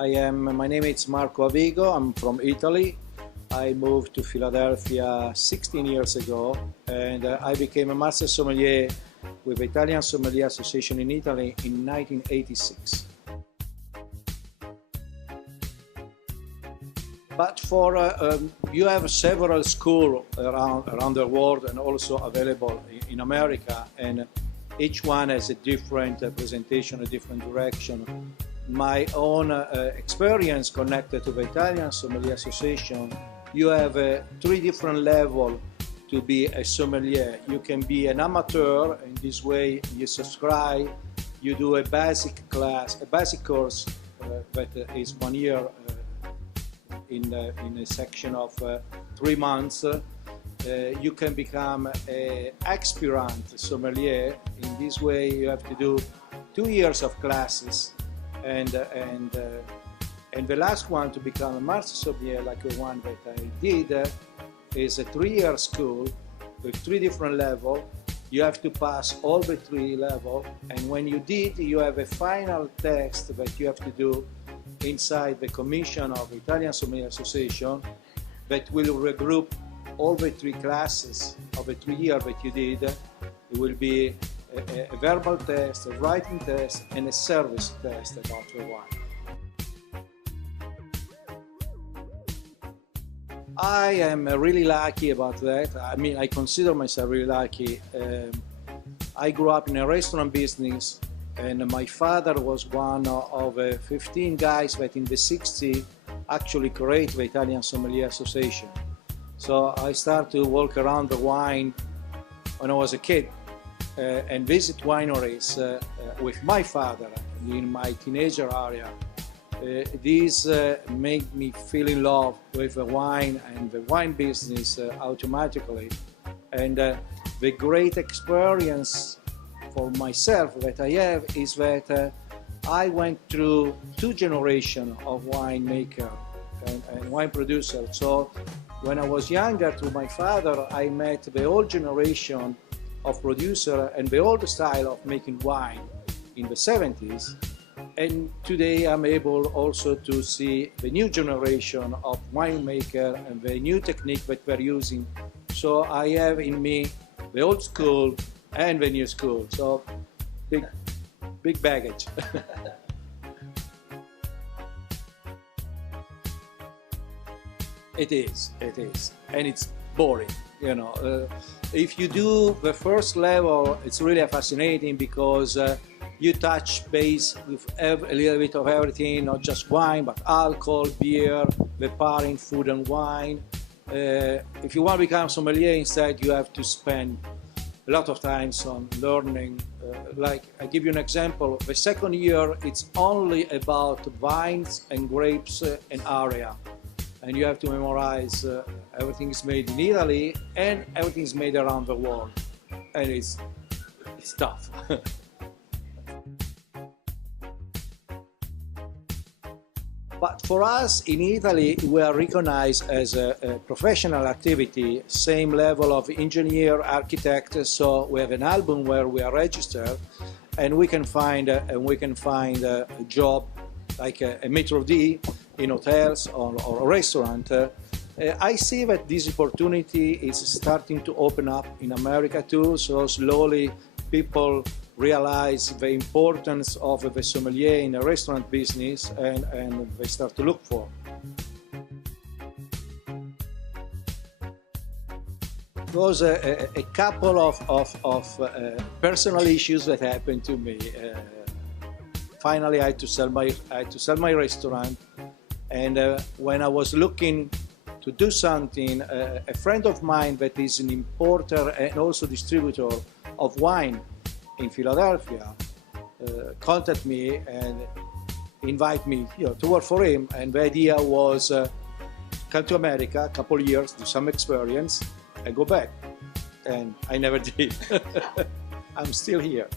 My name is Marco Avigo. I'm from Italy. I moved to Philadelphia 16 years ago, and I became a master sommelier with the Italian Sommelier Association in Italy in 1986. But you have several schools around the world and also available in America, and each one has a different presentation, a different direction. My own experience connected to the Italian Sommelier Association, you have three different levels to be a sommelier. You can be an amateur. In this way, you subscribe, you do a basic class, a basic course that is 1 year in a section of 3 months. You can become an aspirant sommelier. In this way, you have to do 2 years of classes, and the last one to become a master sommelier, like the one that I did, is a 3-year school with 3 different levels. You have to pass all the 3 levels, and when you did, you have a final test that you have to do inside the commission of the Italian Sommelier Association that will regroup all the 3 classes of the 3 years that you did. It will be a verbal test, a writing test, and a service test about the wine. I am really lucky about that. I mean, I consider myself really lucky. I grew up in a restaurant business, and my father was one of 15 guys that in the 60s actually created the Italian Sommelier Association. So I started to walk around the wine when I was a kid and visit wineries with my father in my teenager area. This made me feel in love with the wine and the wine business automatically. And the great experience for myself that I have is that I went through 2 generations of winemaker and wine producer. So when I was younger, through my father, I met the old generation of producer and the old style of making wine in the 70s. And today I'm able also to see the new generation of winemaker and the new technique that we're using. So I have in me the old school and the new school. So big baggage. It is, and it's boring, you know. If you do the first level, it's really fascinating because you touch base with a little bit of everything, not just wine, but alcohol, beer, the pairing, food and wine. If you want to become sommelier instead, you have to spend a lot of time on learning. Like, I give you an example. The second year, it's only about vines and grapes and area. And you have to memorize everything is made in Italy and everything is made around the world. And it's tough. But for us in Italy, we are recognized as a professional activity, same level of engineer, architect. So we have an album where we are registered, and we can find a job like a Metro D in hotels or a restaurant. I see that this opportunity is starting to open up in America too. So slowly people realize the importance of the sommelier in a restaurant business, and they start to look for. There was a couple of personal issues that happened to me. Finally, I had to sell my restaurant, and when I was looking to do something, a friend of mine that is an importer and also distributor of wine in Philadelphia contacted me and invite me to work for him. And the idea was come to America, a couple of years, do some experience, and go back. And I never did. I'm still here.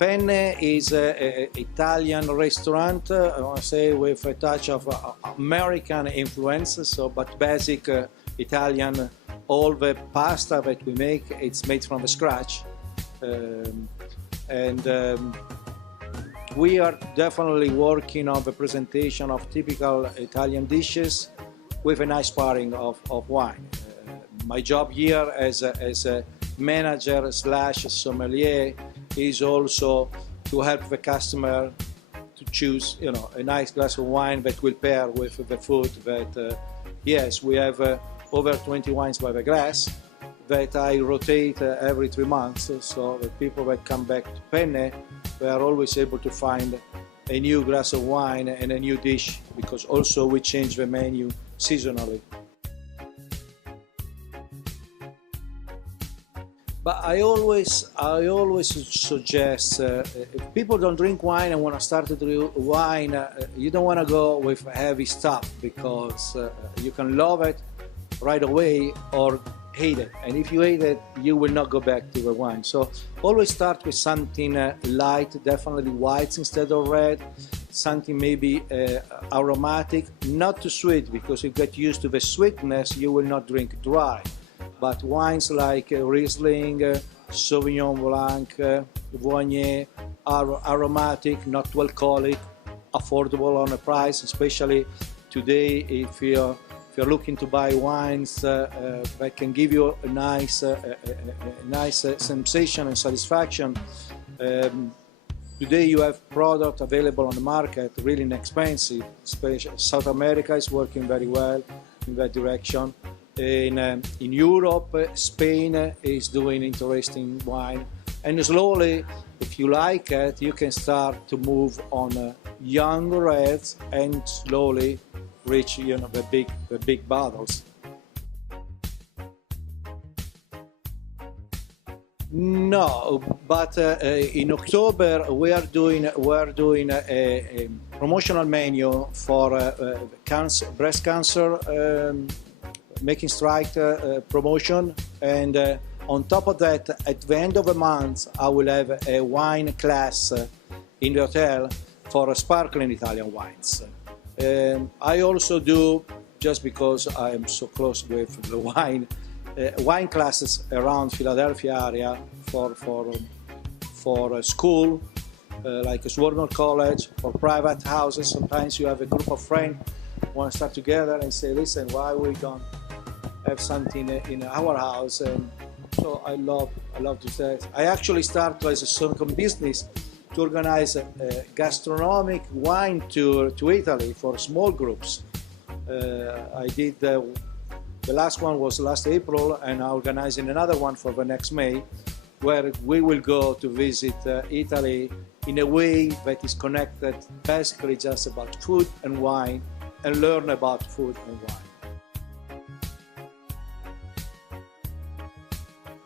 Penne is an Italian restaurant, I want to say, with a touch of American influence, but basic Italian. All the pasta that we make, it's made from scratch. And we are definitely working on the presentation of typical Italian dishes with a nice pairing of wine. My job here as a manager slash sommelier is also to help the customer to choose, a nice glass of wine that will pair with the food that, yes, we have over 20 wines by the glass that I rotate every 3 months, so the people that come back to Penne, they are always able to find a new glass of wine and a new dish, because also we change the menu seasonally. But I always suggest, if people don't drink wine and want to start to drink wine, you don't want to go with heavy stuff, because you can love it right away or hate it. And if you hate it, you will not go back to the wine. So always start with something light, definitely whites instead of red, something maybe aromatic, not too sweet, because if you get used to the sweetness, you will not drink dry. But wines like Riesling, Sauvignon Blanc, Viognier are aromatic, not too alcoholic, affordable on the price, especially today if you're looking to buy wines that can give you a nice sensation and satisfaction. Today you have product available on the market really inexpensive. Especially South America is working very well in that direction. In Europe, Spain is doing interesting wine, and slowly, if you like it, you can start to move on young reds and slowly reach the big bottles. No, but in October we are doing a promotional menu for breast cancer. Making strike promotion, and on top of that, at the end of the month, I will have a wine class in the hotel for sparkling Italian wines. I also do, just because I am so close with the wine classes around Philadelphia area for school, like a Swarthmore College, for private houses. Sometimes you have a group of friends want to start together and say, listen, why we don't have something in our house? And so I love to say. I actually started as a second business to organize a gastronomic wine tour to Italy for small groups. I did the last one was last April, and I'm organizing another one for the next May, where we will go to visit Italy in a way that is connected basically just about food and wine, and learn about food and wine.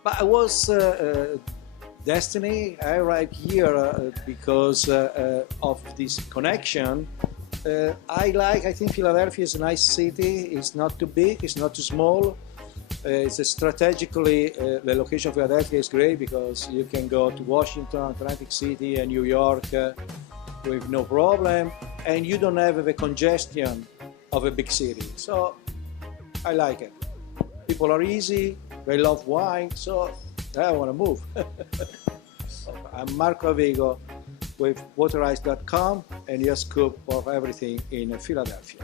But it was destiny. I arrived here because of this connection. I think Philadelphia is a nice city. It's not too big, it's not too small. It's strategically, the location of Philadelphia is great because you can go to Washington, Atlantic City and New York with no problem, and you don't have the congestion of a big city. So I like it. People are easy, they love wine, so I want to move. I'm Marco Avigo with waterice.com and your scoop of everything in Philadelphia.